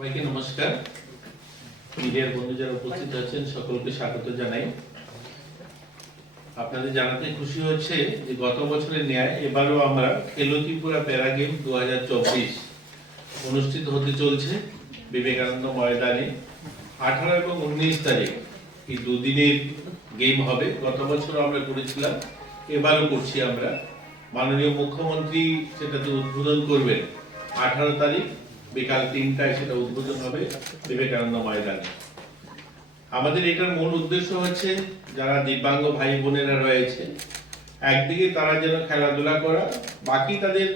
সবাইকে নমস্কার। মিডিয়ার বন্ধু যারা উপস্থিত আছেন, সকলকে স্বাগত জানাই। আপনাদের জানাতে খুশি হচ্ছে যে গত বছরের ন্যায় এবারও আমরা খেলো ত্রিপুরা প্যারা গেম দুহাজার চব্বিশ অনুষ্ঠিত হতে চলছে বিবেকানন্দ ময়দানে। আঠারো এবং উনিশ তারিখ এই দুদিনের গেম হবে। গত বছর আমরা করেছিলাম, এবারও করছি আমরা। মাননীয় মুখ্যমন্ত্রী সেটাতে উদ্বোধন করবেন আঠারো তারিখ। বিকাল তিনটায় সেটা উদ্বোধন হবে বিবেকানন্দ ময়দানে। আমাদের এটার মূল উদ্দেশ্য হচ্ছে যারা দিব্যাঙ্গ ভাই বোনেরা রয়েছে, একদিকে তারা যেন খেলাধুলা করা, বাকি তাদের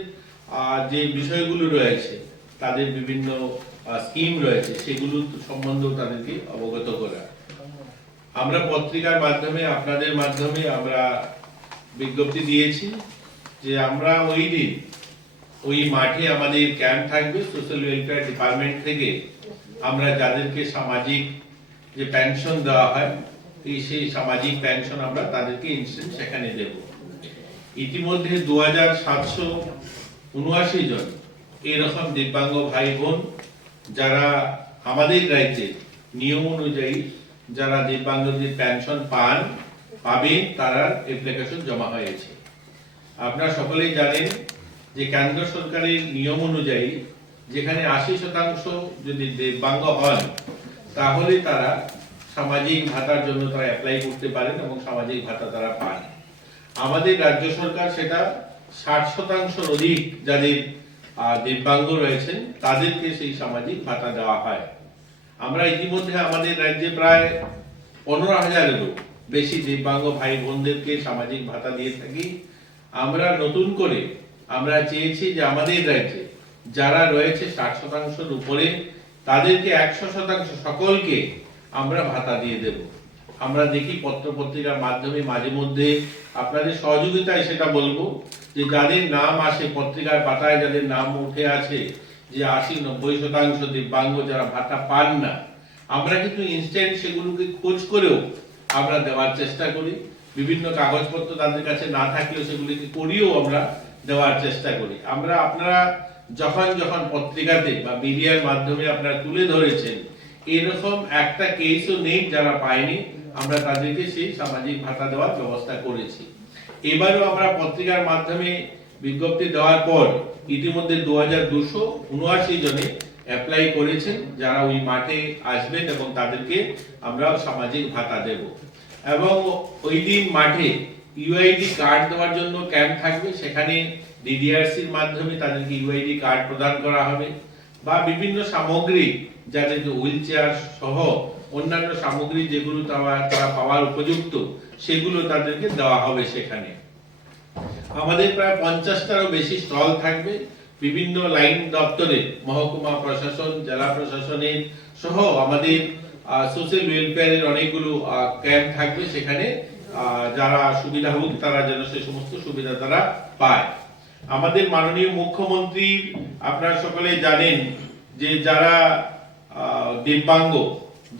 যে বিষয়গুলো রয়েছে, তাদের বিভিন্ন স্কিম রয়েছে, সেগুলো সম্বন্ধেও তাদেরকে অবগত করা। আমরা পত্রিকার মাধ্যমে, আপনাদের মাধ্যমে আমরা বিজ্ঞপ্তি দিয়েছি যে আমরা ওই দিন ওই মাঠে আমাদের ক্যাম্প থাকবে, সোশ্যাল ওয়েলফেয়ার ডিপার্টমেন্ট থেকে। আমরা যাদেরকে সামাজিক যে পেনশন দেওয়া হয় সেই সামাজিক পেনশন আমরা তাদেরকে ইনস্ট্যান্ট সেখানে দেব। ইতিমধ্যে দু হাজার সাতশো উনআশি জন এরকম দিব্যাঙ্গ ভাই বোন যারা আমাদের রাজ্যে নিয়ম অনুযায়ী যারা দিব্যাঙ্গদের পেনশন পান, পাবে, তারা অ্যাপ্লিকেশন জমা হয়েছে। আপনারা সকলেই জানেন যে কেন্দ্র সরকারের নিয়ম অনুযায়ী যেখানে আশি শতাংশ যদি দিব্যাঙ্গ হন, তাহলে তারা সামাজিক ভাতার জন্য তারা অ্যাপ্লাই করতে পারেন এবং সামাজিক ভাতা তারা পান। আমাদের রাজ্য সরকার সেটা ষাট শতাংশের অধিক যাদের দিব্যাঙ্গ রয়েছেন, তাদেরকে সেই সামাজিক ভাতা দেওয়া হয়। আমরা ইতিমধ্যে আমাদের রাজ্যে প্রায় পনেরো হাজারেরও বেশি দিব্যাঙ্গ ভাই বোনদেরকে সামাজিক ভাতা দিয়ে থাকি। আমরা নতুন করে আমরা চেয়েছি যে আমাদের রাজ্যে যারা রয়েছে ষাট শতাংশের উপরে, তাদেরকে একশো শতাংশ সকলকে আমরা ভাতা দিয়ে দেব। আমরা দেখি পত্র পত্রিকার মাধ্যমে মাঝে মধ্যে আপনাদের সহযোগিতায় সেটা বলব যে যাদের নাম আসে পত্রিকার পাতায়, যাদের নাম উঠে আছে যে আশি নব্বই শতাংশ দিব্যাঙ্গ যারা ভাতা পান না, আমরা কিন্তু ইনস্ট্যান্ট সেগুলোকে খোঁজ করেও আমরা দেওয়ার চেষ্টা করি। বিভিন্ন কাগজপত্র তাদের কাছে না থাকলেও সেগুলিকে করিয়েও আমরা দেওয়ার চেষ্টা করি। আমরা আপনারা যখন যখন পত্রিকাতে বা মিডিয়ার মাধ্যমে আপনারা তুলে ধরেছেন, এরকম একটা কেসও নেই যারা পায়নি, আমরা তাদেরকে সেই সামাজিক ভাতা দেওয়ার ব্যবস্থা করেছি। এবারও আমরা পত্রিকার মাধ্যমে বিজ্ঞপ্তি দেওয়ার পর ইতিমধ্যে দু হাজার দুশো উনআশি জনে অ্যাপ্লাই করেছেন, যারা ওই মাঠে আসবেন এবং তাদেরকে আমরা সামাজিক ভাতা দেব। এবং ওই দিন মাঠে ইউআইডি কার্ড দেওয়ার জন্য ক্যাম্প থাকবে। সেখানে ডিডিআরসির মাধ্যমে তাদেরকে ইউআইডি কার্ড প্রদান করা হবে বা বিভিন্ন সামগ্রী যাদেরকে হুইল সহ অন্যান্য সামগ্রী যেগুলো তারা পাওয়ার উপযুক্ত, সেগুলো তাদেরকে দেওয়া হবে সেখানে। আমাদের প্রায় পঞ্চাশটারও বেশি স্টল থাকবে। বিভিন্ন লাইন দপ্তরে, মহকুমা প্রশাসন, জেলা প্রশাসনের সহ আমাদের সোশ্যাল ওয়েলফেয়ারের অনেকগুলো ক্যাম্প থাকবে। সেখানে যারা সুবিধা হোক, তারা যেন সে সমস্ত সুবিধা তারা পায়। আমাদের মাননীয় মুখ্যমন্ত্রী, আপনারা সকলে জানেন যে যারা দিব্যাঙ্গ,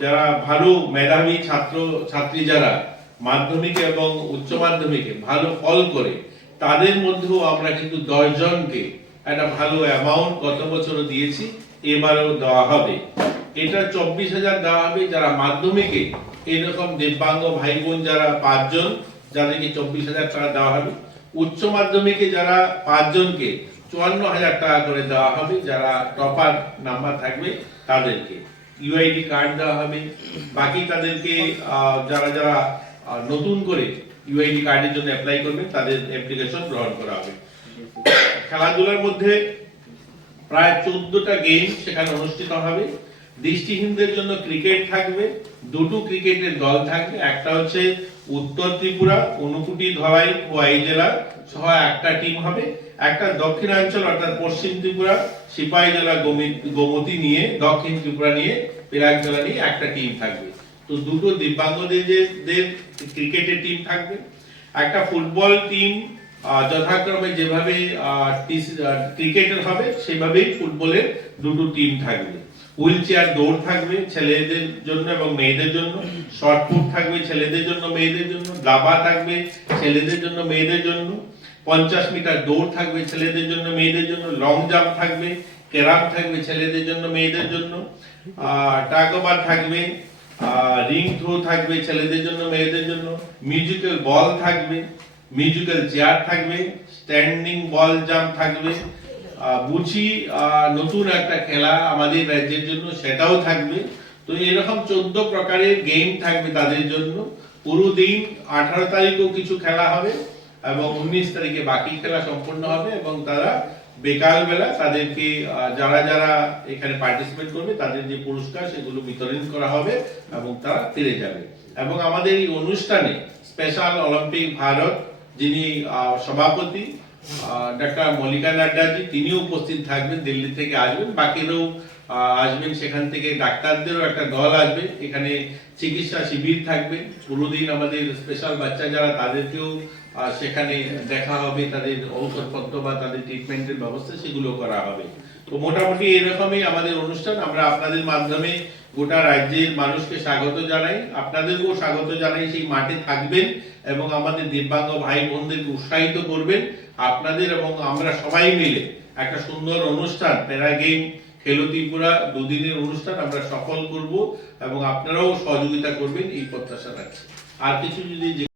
যারা ভালো মেধাবী ছাত্র, ছাত্রী যারা, মাধ্যমিকে এবং উচ্চ মাধ্যমিকে ভালো ফল করে, তাদের মধ্যেও আমরা কিন্তু দশ জনকে একটা ভালো অ্যামাউন্ট গত বছরও দিয়েছি, এবারেও দেওয়া হবে। এটা চব্বিশ হাজার দেওয়া হবে যারা মাধ্যমিকে। এরকম দিব্যাঙ্গ ভাই বোন যারা পাঁচজন, যাদেরকে চব্বিশ হাজার টাকা দেওয়া হবে। উচ্চ মাধ্যমিকে যারা পাঁচজনকে চুয়ান্ন হাজার টাকা করে দেওয়া হবে, যারা টপার নাম্বার থাকবে তাদেরকে। ইউআইডি কার্ড দেওয়া হবে। বাকি তাদেরকে যারা যারা নতুন করে ইউআইডি কার্ডের জন্য অ্যাপ্লাই করবে তাদের অ্যাপ্লিকেশন গ্রহণ করা হবে। খেলাধুলার মধ্যে প্রায় চোদ্দটা গেম সেখানে অনুষ্ঠিত হবে। দৃষ্টিহীনদের জন্য ক্রিকেট থাকবে, দুটো ক্রিকেটের দল থাকবে, একটা হচ্ছে উত্তর ত্রিপুরা অনুকুটি ধলাই খোয়াই জেলা সহ একটা টিম হবে, একটা দক্ষিণাঞ্চল অর্থাৎ পশ্চিম ত্রিপুরা, সিপাহী জেলা গমি- গোমতী নিয়ে, দক্ষিণ ত্রিপুরা নিয়ে পেরাক জেলা নিয়ে একটা টিম থাকবে। তো দুটো দিব্যাঙ্গদের ক্রিকেটের টিম থাকবে। একটা ফুটবল টিম যথাক্রমে যেভাবে ক্রিকেটের হবে, সেভাবেই ফুটবলের দুটো টিম থাকবে। হুইল চেয়ার দৌড় থাকবে ছেলেদের জন্য এবং মেয়েদের জন্য, শর্ট পুট থাকবে ছেলেদের জন্য, মেয়েদের জন্য, দাবা থাকবে ছেলেদের জন্য, মেয়েদের জন্য, পঞ্চাশ মিটার দৌড় থাকবে ছেলেদের জন্য, মেয়েদের জন্য লং জাম্প থাকবে, ক্যারাম থাকবে ছেলেদের জন্য, মেয়েদের জন্য টাকোবার থাকবে রিং থ্রো থাকবে ছেলেদের জন্য, মেয়েদের জন্য মিউজিক্যাল বল থাকবে মিউজিক্যাল চেয়ার থাকবে স্ট্যান্ডিং বল জাম্প থাকবে বুঝি নতুন একটা খেলা আমাদের রাজ্যের জন্য সেটাও থাকবে। তো এরকম চোদ্দ প্রকারের গেম থাকবে তাদের জন্য। পুরো দিন আঠারো তারিখও কিছু খেলা হবে এবং উনিশ তারিখে বাকি খেলা সম্পন্ন হবে এবং তারা বেকাল বেলা তাদেরকে যারা যারা এখানে পার্টিসিপেট করবে, তাদের যে পুরস্কার সেগুলো বিতরণ করা হবে এবং তারা ফিরে যাবে। এবং আমাদের এই অনুষ্ঠানে স্পেশাল অলিম্পিক ভারত যিনি সভাপতি ডাক্তার মল্লিকা নাড্ডাজি তিনিও উপস্থিত থাকবেন দিল্লি থেকে আসবেন। বাকিরাও আসবেন, সেখান থেকে ডাক্তারদেরও একটা দল আসবে। এখানে চিকিৎসা শিবির থাকবে। পুরো দিন আমাদের স্পেশাল বাচ্চা যারা, তাদেরকেও সেখানে দেখা হবে, তাদের ঔষধপত্র বা তাদের ট্রিটমেন্টের ব্যবস্থা সেগুলো করা হবে। তো মোটামুটি এরকমই আমাদের অনুষ্ঠান। আমরা আপনাদের মাধ্যমে গোটা রাজ্যের মানুষকে স্বাগত জানাই। আপনাদেরকেও স্বাগত জানাই। সেই মাঠে থাকবেন এবং আমাদের দিব্যাঙ্গ ভাই বোনদেরকে উৎসাহিত করবেন। আপনাদের এবং আমরা সবাই মিলে একটা সুন্দর অনুষ্ঠান প্যারা গেম খেলো ত্রিপুরা দুদিনের অনুষ্ঠান আমরা সফল করব এবং আপনারাও সহযোগিতা করবেন এই প্রত্যাশা রাখছি। আর কিছু যদি